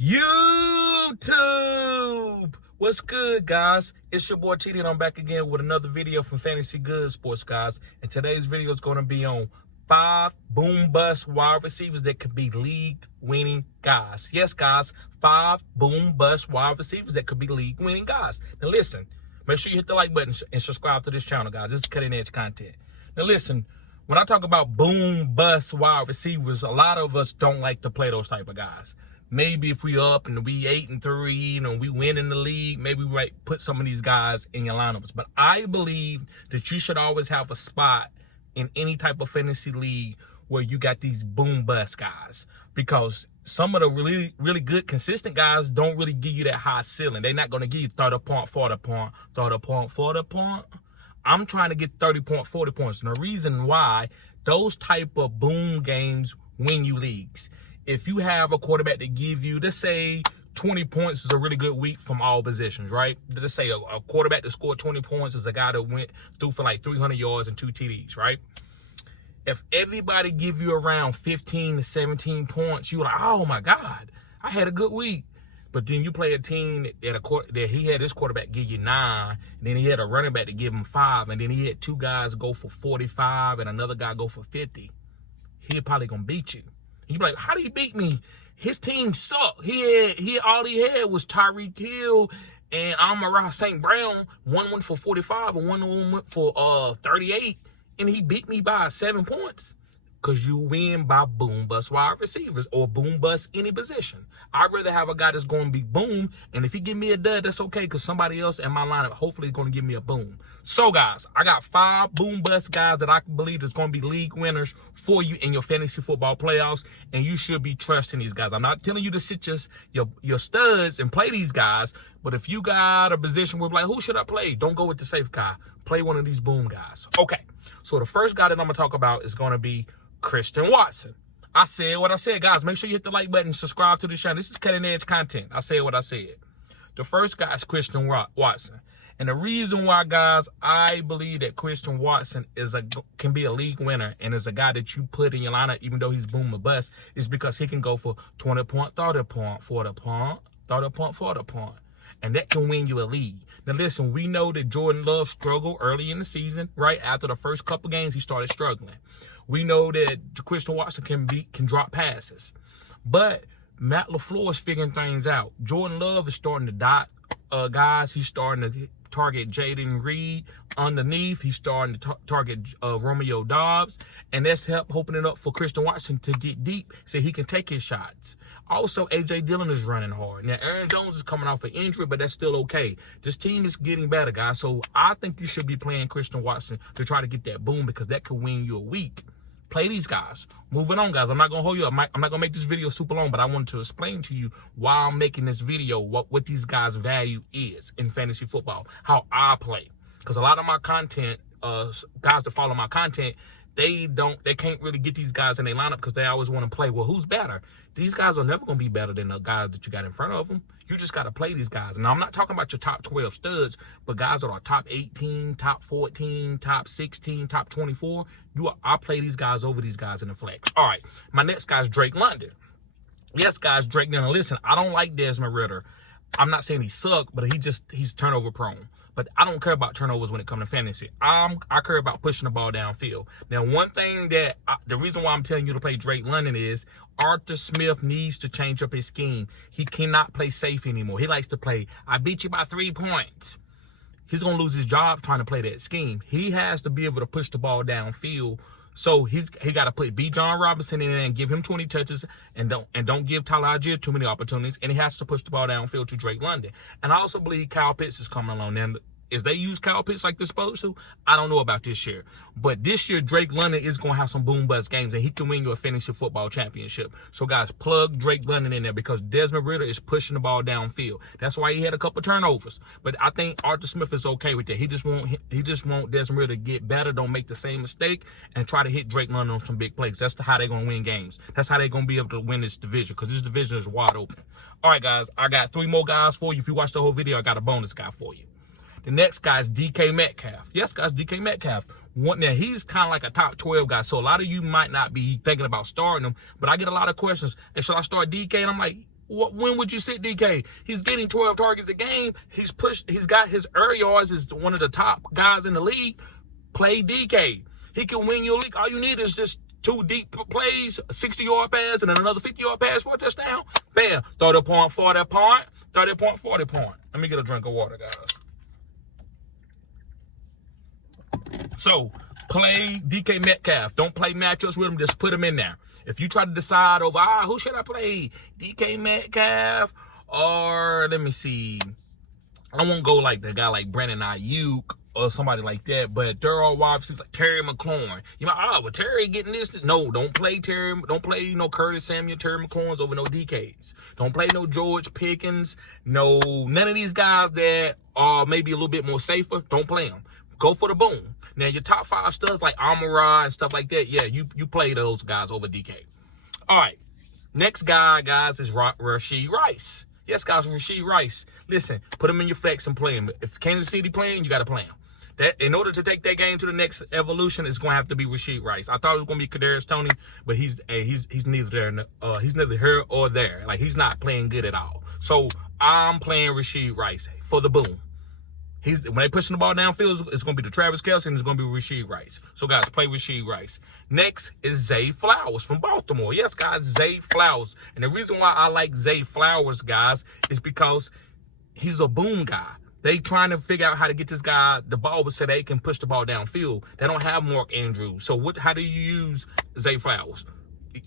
YouTube! What's good, guys? It's your boy TD, and I'm back again with another video from Fantasy Good Sports, guys. And today's video is going to be on 5 boom-bust wide receivers that could be league-winning guys. Yes, guys, 5 boom-bust wide receivers that could be league-winning guys. Now, listen, make sure you hit the like button and subscribe to this channel, guys. This is cutting-edge content. Now, listen, when I talk about boom-bust wide receivers, a lot of us don't like to play those type of guys. Maybe if we up and we 8-3, we win in the league, maybe we might put some of these guys in your lineups. But I believe that you should always have a spot in any type of fantasy league where you got these boom bust guys, because some of the really good consistent guys don't really give you that high ceiling. They're not going to give you 30 point, 40 point, 30 point, 40 point. I'm trying to get 30 point, 40 points. And the reason why, those type of boom games win you leagues. If you have a quarterback that give you, let's say 20 points is a really good week from all positions, right? Let's say a quarterback that scored 20 points is a guy that went through for like 300 yards and 2 TDs, right? If everybody give you around 15 to 17 points, you're like, oh my God, I had a good week. But then you play a team that he had his quarterback give you 9, and then he had a running back to give him 5, and then he had 2 guys go for 45 and another guy go for 50. He's probably gonna beat you. You be like, how did he beat me? His team sucked. All he had was Tyreek Hill and Amon-Ra St. Brown. One went for 45 and one went for 38, and he beat me by 7 points. Because you win by boom bust wide receivers or boom bust any position. I'd rather have a guy that's going to be boom, and if he give me a dud, that's okay, because somebody else in my lineup hopefully is going to give me a boom. So, guys, I got 5 boom bust guys that I believe is going to be league winners for you in your fantasy football playoffs, and you should be trusting these guys. I'm not telling you to sit your studs and play these guys, but if you got a position where like, who should I play? Don't go with the safe guy. Play one of these boom guys. Okay, so the first guy that I'm going to talk about is going to be Christian Watson. I said what I said, guys. Make sure you hit the like button, subscribe to this channel. This is cutting edge content. I said what I said. The first guy is Christian Watson. And the reason why, guys, I believe that Christian Watson can be a league winner and is a guy that you put in your lineup, even though he's boom or bust, is because he can go for 20 point, 30 point, 40 point, 30 point, 40 point. And that can win you a league. Now, listen, we know that Jordan Love struggled early in the season, right? After the first couple games, he started struggling. We know that Christian Watson can drop passes. But Matt LaFleur is figuring things out. Jordan Love is starting to dot guys. He's starting to target Jaden Reed underneath. He's starting to target Romeo Dobbs. And that's opening it up for Christian Watson to get deep so he can take his shots. Also, A.J. Dillon is running hard. Now, Aaron Jones is coming off an injury, but that's still okay. This team is getting better, guys. So I think you should be playing Christian Watson to try to get that boom, because that could win you a week. Play these guys. Moving on, guys. I'm not going to hold you up. I'm not going to make this video super long, but I wanted to explain to you why I'm making this video, what these guys' value is in fantasy football, how I play. Because a lot of my content, guys that follow my content, they can't really get these guys in their lineup because they always want to play, well, who's better? These guys are never going to be better than the guys that you got in front of them. You just got to play these guys. Now, I'm not talking about your top 12 studs, but guys that are top 18, top 14, top 16, top 24. I play these guys over these guys in the flex. All right, my next guy is Drake London. Yes, guys, Drake. Now, listen, I don't like Desmond Ridder. I'm not saying he sucked, but he's turnover prone. But I don't care about turnovers when it comes to fantasy. I care about pushing the ball downfield. Now, one thing the reason why I'm telling you to play Drake London is Arthur Smith needs to change up his scheme. He cannot play safe anymore. He likes to play, I beat you by 3 points. He's going to lose his job trying to play that scheme. He has to be able to push the ball downfield. So he got to put B. John Robinson in there and give him 20 touches, and don't give Tyler Algier too many opportunities. And he has to push the ball downfield to Drake London. And I also believe Kyle Pitts is coming along. And is they use Kyle Pitts like they're supposed to? I don't know about this year. But this year, Drake London is going to have some boom bust games, and he can win you a fantasy football championship. So, guys, plug Drake London in there, because Desmond Ridder is pushing the ball downfield. That's why he had a couple turnovers. But I think Arthur Smith is okay with that. He just want Desmond Ridder to get better, don't make the same mistake, and try to hit Drake London on some big plays. That's how they're going to win games. That's how they're going to be able to win this division, because this division is wide open. All right, guys, I got 3 more guys for you. If you watch the whole video, I got a bonus guy for you. The next guy is DK Metcalf. Yes, guys, DK Metcalf. Now, he's kind of like a top 12 guy, so a lot of you might not be thinking about starting him, but I get a lot of questions. And should I start DK? And I'm like, When would you sit DK? He's getting 12 targets a game. He's got his air yards is one of the top guys in the league. Play DK. He can win your league. All you need is just 2 deep plays, a 60-yard pass, and another 50-yard pass for a touchdown. Bam. 30 point, 40 point, 30 point, 40 point. Let me get a drink of water, guys. So, play DK Metcalf. Don't play matchups with him. Just put him in there. If you try to decide over, who should I play? DK Metcalf or, let me see. I won't go like the guy like Brandon Ayuk or somebody like that, but there are wide receivers like Terry McLaurin. You might, but Terry getting this. No, don't play Terry. Don't play, Curtis Samuel, Terry McLaurin's over no DKs. Don't play no George Pickens. No, none of these guys that are maybe a little bit more safer. Don't play them. Go for the boom. Now, your top 5 studs like Amon-Ra and stuff like that, yeah, you play those guys over DK. All right. Next guy, guys, is Rashee Rice. Yes, guys, Rashee Rice. Listen, put him in your flex and play him. If Kansas City playing, you got to play him. That, in order to take that game to the next evolution, it's going to have to be Rashee Rice. I thought it was going to be Kadarius Toney, but he's neither there. He's neither here or there. Like, he's not playing good at all. So I'm playing Rashee Rice for the boom. When they pushing the ball downfield, it's going to be the Travis Kelce and it's going to be Rashee Rice. So, guys, play Rashee Rice. Next is Zay Flowers from Baltimore. Yes, guys, Zay Flowers. And the reason why I like Zay Flowers, guys, is because he's a boom guy. They trying to figure out how to get this guy the ball so they can push the ball downfield. They don't have Mark Andrews. So, how do you use Zay Flowers?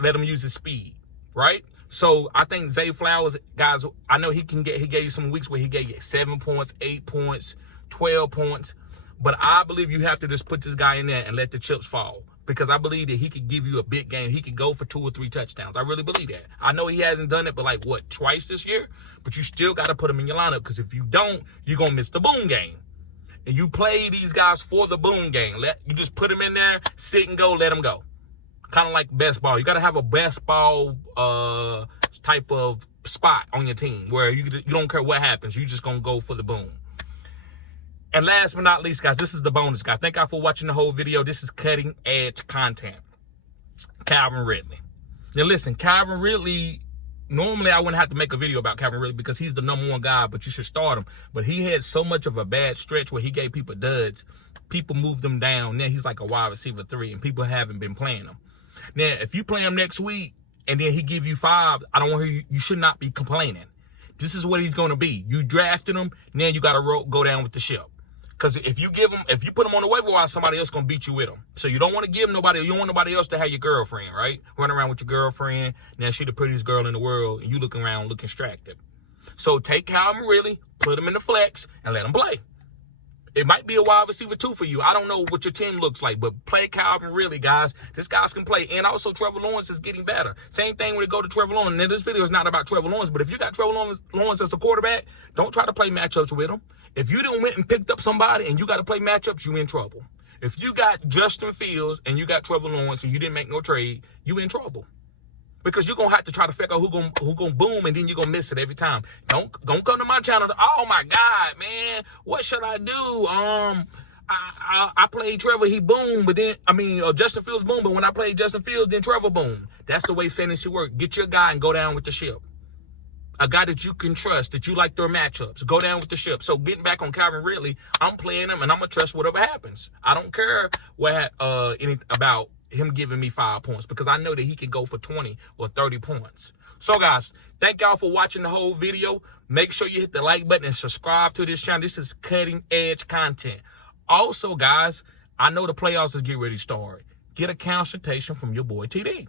Let him use his speed, right? So I think Zay Flowers, guys, I know he gave you some weeks where he gave you 7 points, 8 points, 12 points. But I believe you have to just put this guy in there and let the chips fall. Because I believe that he could give you a big game. He could go for 2 or 3 touchdowns. I really believe that. I know he hasn't done it, but like, twice this year? But you still got to put him in your lineup. Because if you don't, you're going to miss the boom game. And you play these guys for the boom game. You just put them in there, sit and go, let them go. Kind of like best ball. You got to have a best ball type of spot on your team where you don't care what happens. You just going to go for the boom. And last but not least, guys, this is the bonus, guys. Thank y'all for watching the whole video. This is cutting edge content. Calvin Ridley. Now, listen, Calvin Ridley, normally I wouldn't have to make a video about Calvin Ridley because he's the #1 guy, but you should start him. But he had so much of a bad stretch where he gave people duds. People moved him down. Now he's like a wide receiver 3, and people haven't been playing him. Now, if you play him next week and then he give you 5, I don't want to hear you should not be complaining. This is what he's going to be. You drafted him, now you got to go down with the ship. Because if you put him on the waiver wire, somebody else going to beat you with him. So you don't want to give nobody, you don't want nobody else to have your girlfriend, right? Run around with your girlfriend. Now she the prettiest girl in the world, and you looking around looking distracted. So take Calvin Ridley, put him in the flex, and let him play. It might be a wide receiver 2 for you. I don't know what your team looks like, but play Calvin Ridley, guys. This guy can play. And also, Trevor Lawrence is getting better. Same thing when you go to Trevor Lawrence. Now, this video is not about Trevor Lawrence, but if you got Trevor Lawrence as a quarterback, don't try to play matchups with him. If you didn't went and picked up somebody and you got to play matchups, you in trouble. If you got Justin Fields and you got Trevor Lawrence and you didn't make no trade, you in trouble. Because you're going to have to try to figure out who gonna boom, and then you're going to miss it every time. Don't come to my channel. Oh, my God, man. What should I do? I played Trevor, he boomed, but then, Justin Fields boomed, but when I played Justin Fields, then Trevor boomed. That's the way fantasy works. Get your guy and go down with the ship. A guy that you can trust, that you like their matchups. Go down with the ship. So getting back on Calvin Ridley, I'm playing him, and I'm going to trust whatever happens. I don't care about him giving me 5 points because I know that he can go for 20 or 30 points. So, guys, thank y'all for watching the whole video. Make sure you hit the like button and subscribe to this channel. This is cutting edge content. Also, guys, I know the playoffs is getting ready to start. Get a consultation from your boy TD.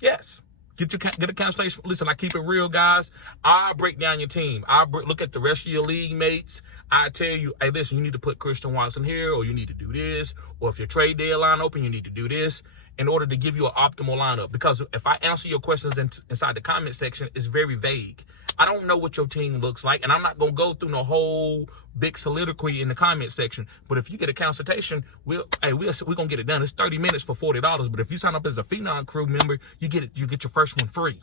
Yes. Get a consultation. Listen, I keep it real, guys. I break down your team. Look at the rest of your league mates. I tell you, hey, listen, you need to put Christian Watson here, or you need to do this, or if your trade deadline open, you need to do this in order to give you an optimal lineup. Because if I answer your questions inside the comment section, it's very vague. I don't know what your team looks like, and I'm not going to go through the whole big soliloquy in the comment section. But if you get a consultation, we're going to get it done. It's 30 minutes for $40. But if you sign up as a Phenom Crew member, you get your first one free.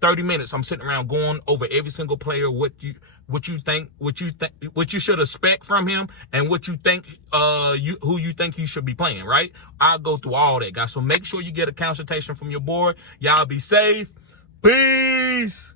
30 minutes. I'm sitting around going over every single player, what you should expect from him, and what you think who you think you should be playing, right? I'll go through all that, guys. So make sure you get a consultation from your boy. Y'all be safe. Peace.